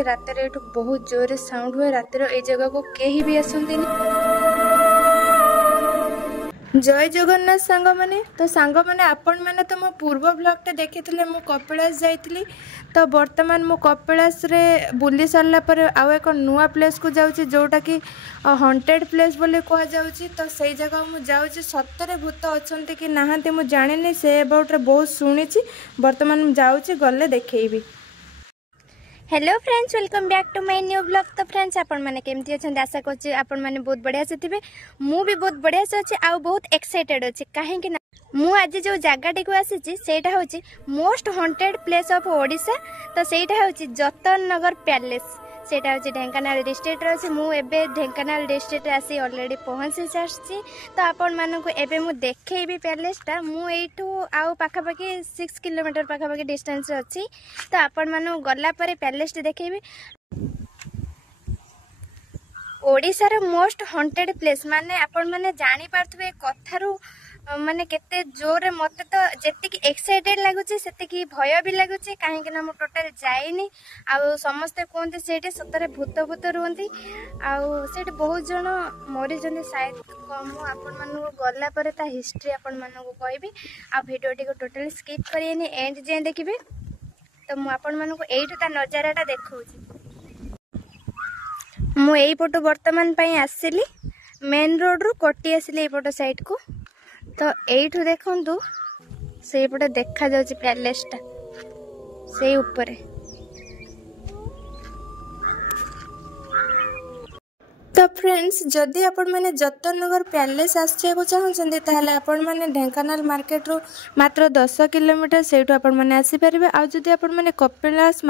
कि रात रे बहुत जोर साउंड हुए रात ए जगह को कहीं भी आसती। जय जगन्नाथ सांग मैंने तो सांग मैंने आपण मैंने तो मो पूर्व ब्लॉगटे देखी मु कपिलास जाइली। तो बर्तमान मु कपिलास रे बुली सारा पर आउ एक नुआ प्लेस को जाऊँगी जोटा कि हॉन्टेड प्लेस बोली कह जाऊँगी। तो सही जगह मु जाऊँगी सतरे भूत अच्छा कि नहांती मु जानी से अबाउट बहुत शुणी। बर्तमान मु जाऊँगी गले देखी। Hello friends welcome back to my new blog. तो फ्रेंड्स आपण मैंने केमती अच्छा आशा कर आपण मैंने बहुत बढ़िया से थे। मु भी बहुत बढ़िया से अच्छे आ बहुत एक्साइटेड अच्छे कहीं मु आज जो जगटी को आसी सेटा हूँ most haunted place of Odisha. तो सेटा हूँ जतन नगर पैलेस सेटा हूँ ढेंकानाल डिस्ट्रिक्ट अच्छे। मुझे ढेंकानाल डिस्ट्रिक्ट आसी ऑलरेडी पहुँची सारी। तो आपण मानक एबे मु देखी पैलेसटा मुझू आउ पाखापाखि 6 किलोमीटर पाखापाखि डिस्टेंस अच्छी। तो आपण मानक गला पैलेस देखी ओडिशार मोस्ट हॉन्टेड प्लेस माने आपण माने जानी पारथुबे कथारू माने केते जोर मते तो जेतिकी एक्साइटेड लागुची सेतिकी भय भी लागुची काहे ना मु टोटल जाइनी। आ समस्ते कहते सेठी सतरे भूत भूत रुहंती आउ सेठी बहुत जन मरी जने शायद मु आपण मानू गला परे ता हिस्ट्री आपण मानू कहबी। आ वीडियोटी को टोटल स्किप करियनी एंड जे देखिबे। तो मु आपण मानू एइठ ता नजाराटा देखौची। मु एई पटो वर्तमान पई आसिली मेन रोड रु कटी आसिली एई पटो साइड को। तो एइठु देखंतु से पटे देखा जाउची पैलेसटा से ऊपर। तो फ्रेंड्स जदि आपण माने जतन नगर पैलेस आसचे को चाहछन्ते ताहले आपण माने ढेंकानाल मार्केट रो मात्र 10 किलोमीटर सेठु आपण माने आसी परिबे। आ जदि आपण माने कपिलास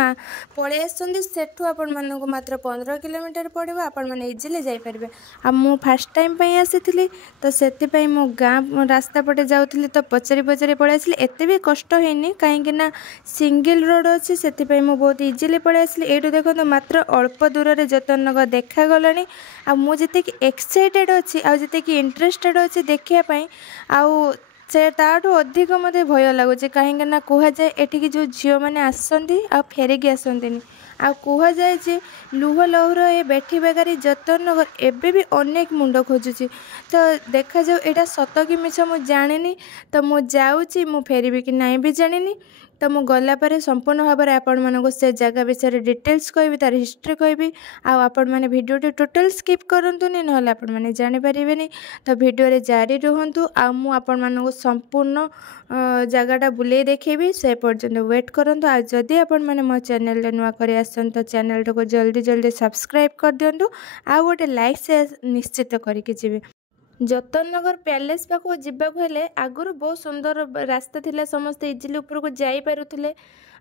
पळे आसछन्ते सेठु आपण माने को मात्र 15 किलोमीटर पड़िबो आपण माने इजिली जाई परिबे। आ मु फर्स्ट टाइम पई आसीथिली तो सेति पई मो गां रास्ता पटे जाउथिली तो पचरी पचरी पळे आसली एते भी कष्ट हेनी काहे कि ना सिंगल रोड अछि सेति पई मु बहुत इजिली पळे आसली। एटु देखो मात्र अल्प दूर रे जतन नगर देखा गलानी। आ मु जते कि एक्साइटेड अच्छी आ जते कि इंटरेस्टेड अच्छी देखिया पई आउ से ताठू अधिक मते भय लगुच कहीं ना कह जाए एठिकी जो झील मैंने आसती आ फेरिकी आसती आ कह जाए जे लुह लहुर ए बैठी बेगारी जतन नगर एबे भी अनेक मुंड खोजुची। तो देखा जाऊ एटा सत कि मिछ मु जानिनी। तो मु जाऊँगी मु फेरबी कि नाई भी जानिनी। तो मु गला परे संपूर्ण भाव में आपण मानक से जगह विषय डिटेल्स कहबी तार हिस्ट्री कहबी। आपण माने वीडियो टोटल स्किप करंतुनी नहले आपण माने जानि परिबेनी। तो वीडियो रे जारी रहंतु आ मु आपण मानक संपूर्ण जगहटा बुले देखेबी से पर्यंत वेट करंतु। आ जदि आपण माने मो चैनल रे नुआ करे आसन तो चैनल को जल्दी जल्दी सब्सक्राइब कर दियंतु आ गोटे लाइक से निश्चित करके जिवे। जतन नगर पैलेस पाखु जीवाक हेले आगुरु बहुत सुंदर रास्ता थिला समस्त इजिली ऊपर को जाई पारुथिले।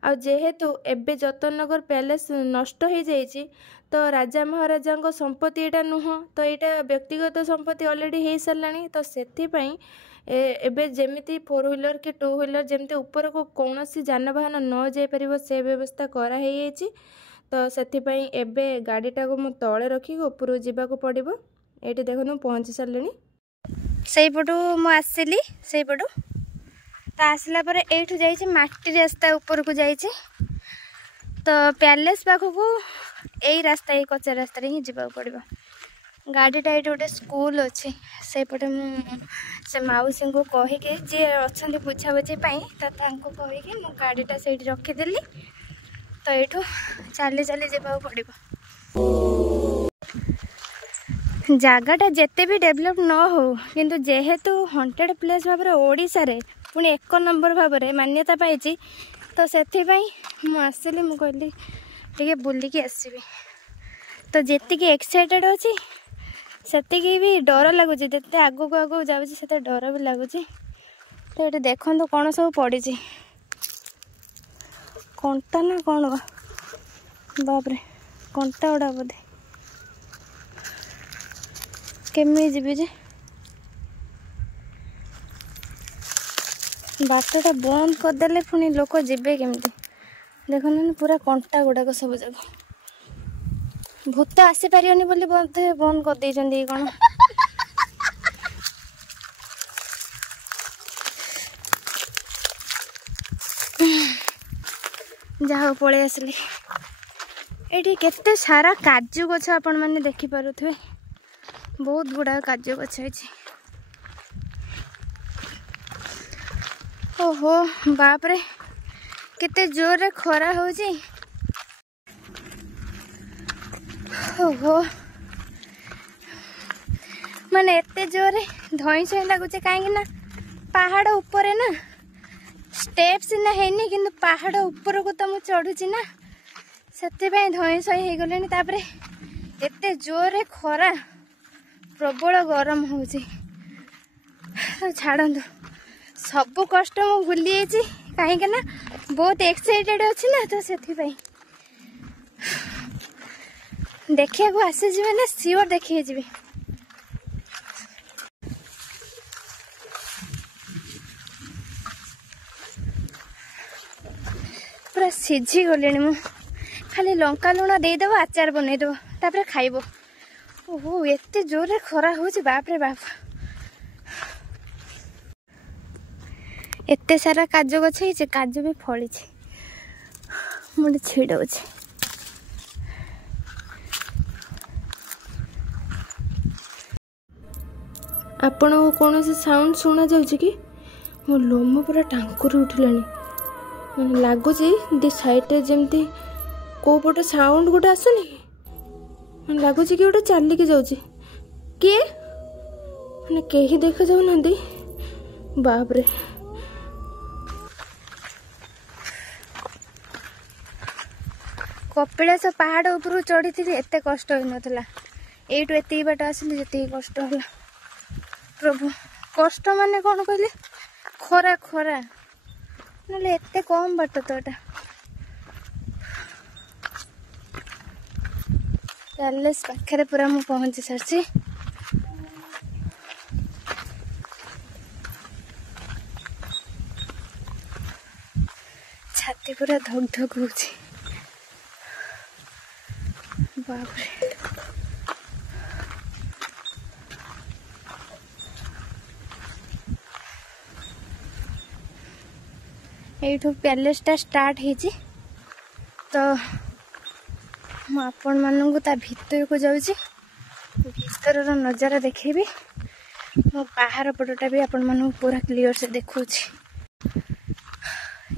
आ जेहेतु एबे जतन नगर पैलेस नष्ट हो जाइछि तो राजा महाराजा को संपत्ति एटा नुह तो एटा व्यक्तिगत संपत्ति ऑलरेडी हो सारानी। तो सेथि पई एबे जेमिति 4 व्हीलर कि 2 व्हीलर जेमिति ऊपर को कौनसी जानवाहन न जाई परिबो से व्यवस्था करा हे जाइछि। तो सेथि पई एबे गाड़ीटा को मु तळे रखी ऊपर जीवा को पड़िबो। एटी देखनु पहुंची सारलेनी से पटू मु आसिली से पटू। तो आसला पर एठू जाइछि माटी रास्ता ऊपर को जाइछि। तो पैलेस पाखकू एई रास्ता ए कच्चा रास्ता रे ही जीवा पड़िबो। गाड़ीटा ये गोटे स्कूल अच्छे से पटे से मौसी को कहीकि जी अच्छा बुझाबुझी तो कहीकि मु गाड़ीटा से रखीदेली। तो ये चली चली जावाक पड़ो। जगटा जिते भी डेभलप न हो किंतु जेहेतु हॉन्टेड प्लेस भाव में ओडिशा रे पुणी 1 नंबर भाव में मान्यता पाई तो से आसली मु कहली टे बुलिकी आसबि। तो जी एक्साइटेड अच्छी सेतिकी भी डर लगुच जिते आगू आगू जाऊँगी से डर भी लगुच। तो ये देखो कौन सब पड़ी कंटा ना कौन बापरे कंटा गुड़ा बोधे केमी जीवी जे बाटटा बंद करदे पुणी लोक जीवे केमती देखो ना पूरा कंटा गुड़ाक सब जगह भूत आसी पारियोनी बोली बोधे बंद कर देइछन्ती कोन। जहाँ पड़े आसली ये केते सारा काजू गछ आपण मैंने देखिपे बहुत गुड़ा काजू गछ है। ओहो बाप रे केते जोर रे खरा हो जी। ओहो माने एते जोर रे धई छई लगुचे कहीं ना पहाड़ ऊपर ना स्टेप सिना हैनी किंतु पहाड़ ऊपर को तो मु चढ़ुची ना से धई सई हो गले। तापरे एते जोर रे खरा प्रबल गरम हो छाड़ू सबू कष्ट मु भूली कहीं ना बहुत एक्साइटेड अच्छी ना तो से देखिए को आसी जी ना सियोर देखिए जी। पूरा सिझी गले मु खाली लंका लुण देदेव आचार बनईदेव तापर खाइब। ओहो एते जोर खरा हो बाप रे बाप। एते सारा काजू गछ है काजू भी फली मुझे छिड़ आपण को कौन से साउंड शुणा जाऊँ कि मो लोम पूरा टांकुर उठिलानी लगुच दी साइड जमती को पट साउंड गोटे आसुनी लगुच कि गोटे चलिकी जाऊँ किए मैंने कहीं देखा जाऊ ना बाप रे। कपिलास पहाड़ ऊपर चढ़ी थी एत कष्ट हो नाला एटू एत बाट आसिली जी कष्ट है। प्रभु कष्ट माने कौन कहले खरा खरा ना एत कम बाट तो एटा पैलेस पाखे पूरा मु पहुंची सारी। छाती पूरा धक धक हो बाप रे। एठू पैलेस टा स्टार्ट है तो आपण मानू ता भीतर को जाऊँगी भीतर नजारा देखेबी मो बाहर पटटा भी आपण मानू पूरा क्लियर से देखु।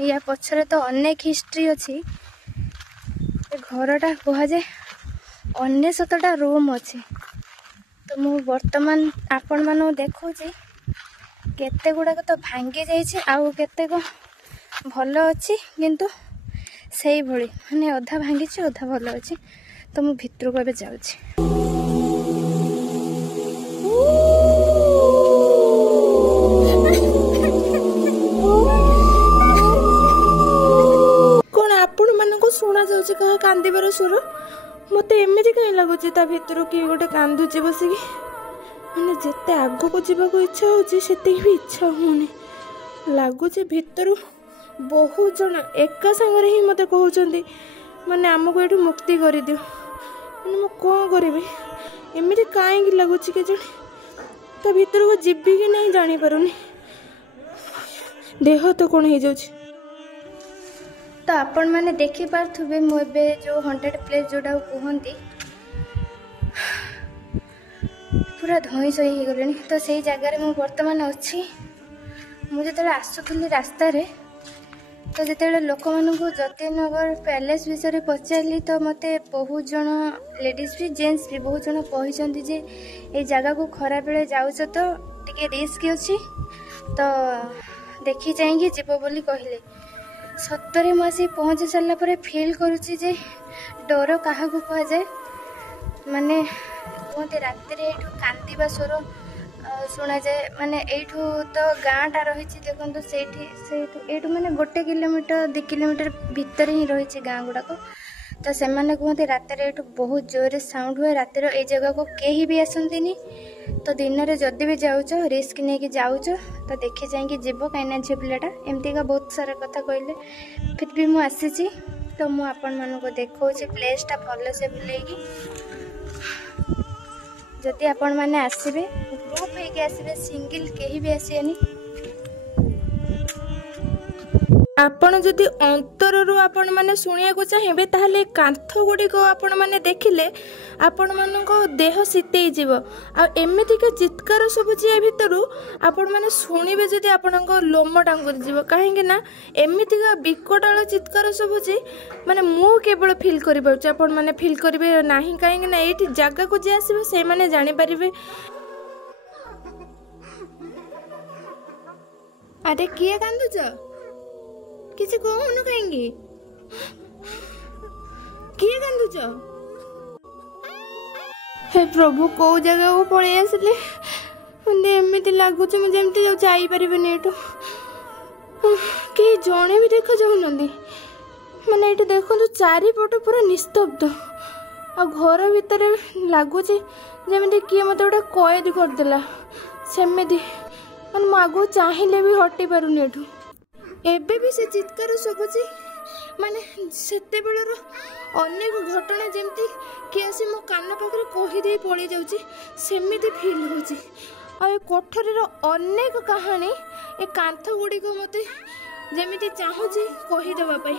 या पछरे तो अनेक हिस्ट्री अच्छी घरटा कह जाए 19टा रूम अच्छे तो मु वर्तमान आपण मानू देखु केते गुड़ाक तो भांगी जाइए आउ केते को भल अच्छी किंतु से भली माने अधा भांगी अधा भल अच्छी तो मु भितर को ए जाऊँ। कौन आपण मानक शुणा जाऊँ कहा कांदीबार स्वर मत एमती कहीं लगुच भीतर किए गोटे कांदुचे बसिकी मैंने जिते आग को जावाक इच्छा होती भी इच्छा होनी लगुच भीतर बहुत जन एका संगे ही मत कहते माने आमको ये मुक्ति कर दियो मैंने कौन करी एमती कहीं लगुच के जड़े भीतर को जीवी कि नहीं जानी पारुनी देह तो कौन हो जाऊँ। तो आपण मैंने देखी पारे मुझे जो 100 प्लेस जोटा कहती पूरा धई सई हो गले तो से जगार मु बर्तमान अच्छी मुझे आसुली रास्ता रे तो जिते लोक मानू जतिनगर पैलेस विषय पचारि तो मत बहुत जन लेडीज भी जेंट्स भी बहुत जन कहते जे ये जगह को खरा बेले जाऊच तो टिके रिस्क अच्छी तो देखी जाएंगे जीव बोली कहले सतरे मुझे पहुँची सारा पर फिल करुच्ची जे डर क्या कह जाए माने कहते रात कांदीबा स्वर शुणा जाए माने एठू तो गाँटा रही देखो से माने 1 किलोमीटर 2 किलोमीटर भितर ही रही गाँ गुड़ाक तो से कहते रात बहुत जोर साउंड हुए रात ये जगह को कहीं भी आसती तो दिन में जदि भी जाऊच रिस्क नहीं कि जाऊच तो देखी जाएंगे जीव कहीं झी पिलाटा एमती का बहुत सारा कथा कहले फिर भी मुझे आसी तो मुझे आपण मानक देखा प्लेसटा भल से बुलेगी जदि आपण मैंने आसबे ग्रुप होके आसबे सिंगल कहीं भी आसनी आपण जदि अंतररू आपण माने सुनिया चाहिए ताहले कांथ गुड़िक आपण माने देखिले आपण मानक देह शीतई जीव आ एमितिका चित्कार सुबुची ए भितरु आपण माने सुनिबे जदि आपणक लोम टांगुरी जीव काहेकि ना एमितिका विकटाल चित्कार सुबुची माने मु केवल फील करि पाउछ आपण माने फील करिवे नाही काहेकि ना एठी जगह को जे आसीबे से माने जानि परिबे। अरे किए कांदुछ किसी कहून कहीं किए कांदुच हे प्रभु कौ जगह को पलि आसिले एमती लगुच मुझे जापरिबेनि एठू कि जड़े भी देखा जाऊन माने ये देखो चारिपट पूरा निस्तब्ध आ घर भितर लगुच जमी किए मत गोटे कैद करदेला सेमती माने मु आगु चाहिए भी हटि पारुनी एठू एबे भी से चित्कार शुभुची माने सेते बेलर अनेक घटना जमती कि आसी मो कान पाखरे कही दे पड़ी जाउची सेमिति फील होची आ ए कोठरीर अनेक कहानी ए कांथ गुडी को मते जेमिति चाहूची कही देबा पई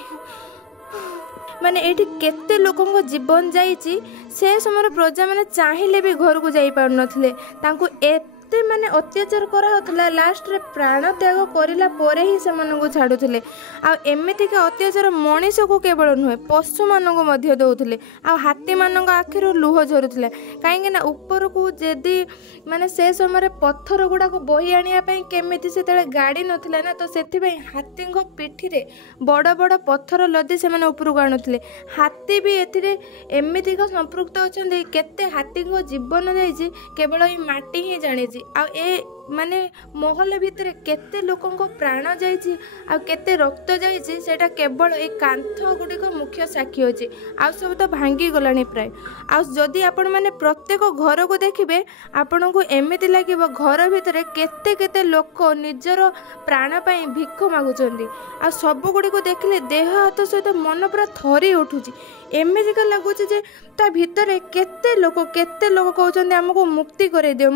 माने एठी केते लोकंग जीवन जाईची से समय प्रजा माने चाहिले भी घर को जाई पार नथले तांको एते माने अत्याचार करा होतला लास्ट रे प्राण त्याग करिला परे ही से मन को छाडुथले आ एमिति के अत्याचार मनीष को केवल नुहे पशु मान को मध्य दउथले आ हाथी मान आखिर लुह झरुथले काहेकि ना ऊपर को जदी माने से समय पत्थर गुडा को बही आनिया पई केमिति से तळे गाड़ी नथिला ना तो सेथि पई हाथी को पिठी रे बड़ बड़ पत्थर लदी से माने ऊपर को आनुथले हाथी भी एथिरे एमिति का संपृक्त अछंदी केते हाथी को जीवन जाईची केवल ई माटी ही जानिची आ ए माने महल भितर केते लोकंक प्राण जाईची आ केते रक्त जाईची सेटा केवल ए कांथ गुडिक मुख्य साक्षी अछि आ सब तो भांगी गलानी प्राय आ जदि आपण माने प्रत्येक घर को देखिबे आपण को एमिति लागिबो घर भितर केते केते लोक निजर प्राण पई भिख मागुचंदी आ सब गुडी को देखिले देह हाथ सहित मन पूरा थरी उठुची एमिति का लागुची जे ता भितर केते लोक कहउचंदी हमको मुक्ति करे दियो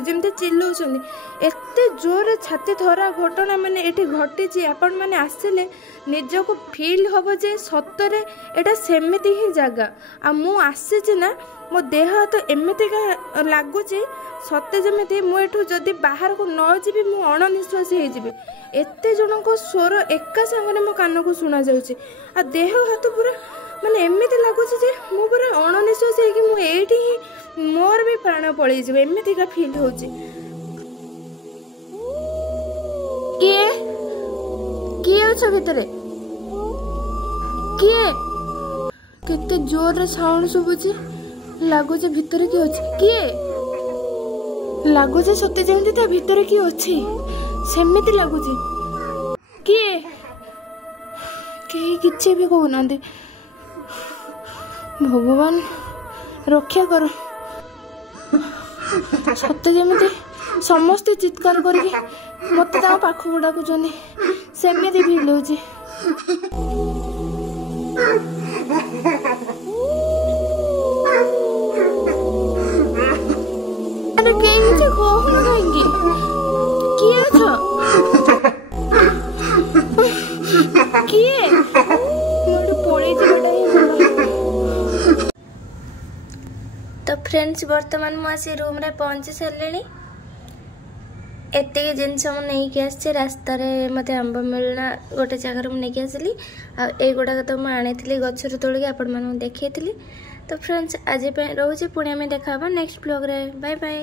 जेमते चिल्लौचंदी एते जोर छाती थरा घटना माने एठी घटी आपण माने आसिले निजको फील हबो जे सतरे एटा सेमिति ही जगह आ मु आसी ना मो देह तो एमिति का लागुची सत्य जमिति मु एठू जदि बाहर को न जीबी मु अणनिश्वासी हो जीबी एते जन को स्वर एका संगने मो कान को सुना जाउची आ देह हाथ पूरा माने एमिति लागुची जे मु पूरा अणनिश्वासी है कि मु एठी ही मोर भी प्राण पळी जीबे एमिति का फील होची। किए अछ भितरे किए केते जोर रे साउंड सुबुची लागुचे भितरे की अछि किए लागुचे सत्य जेमति ता भितरे की अछि सेमिति लागुची किए केही किछि भी कहू दे भगवान रक्षा करो सत्य जेमति समस्ते चित्कार करके मत पाख को डाकुचंदी सेमिति फील होची। अरे कहीं मुझे कहून कहेंगे किए छ किए मोर पड़ी जेटा ही तो फ्रेंड्स वर्तमान मु आसी रूम रे पहुंची सारलेनी एतिक जिनस मुझे आसी रास्तार मत आंब मिलना गोटे जगार मुझे आसली आगुड़ाक तो मुझे गचर तोलिक आपण देखी तो फ्रेंड्स आज रोचे पुणी आम देखा नेक्स्ट ब्लॉग रे बाय बाय।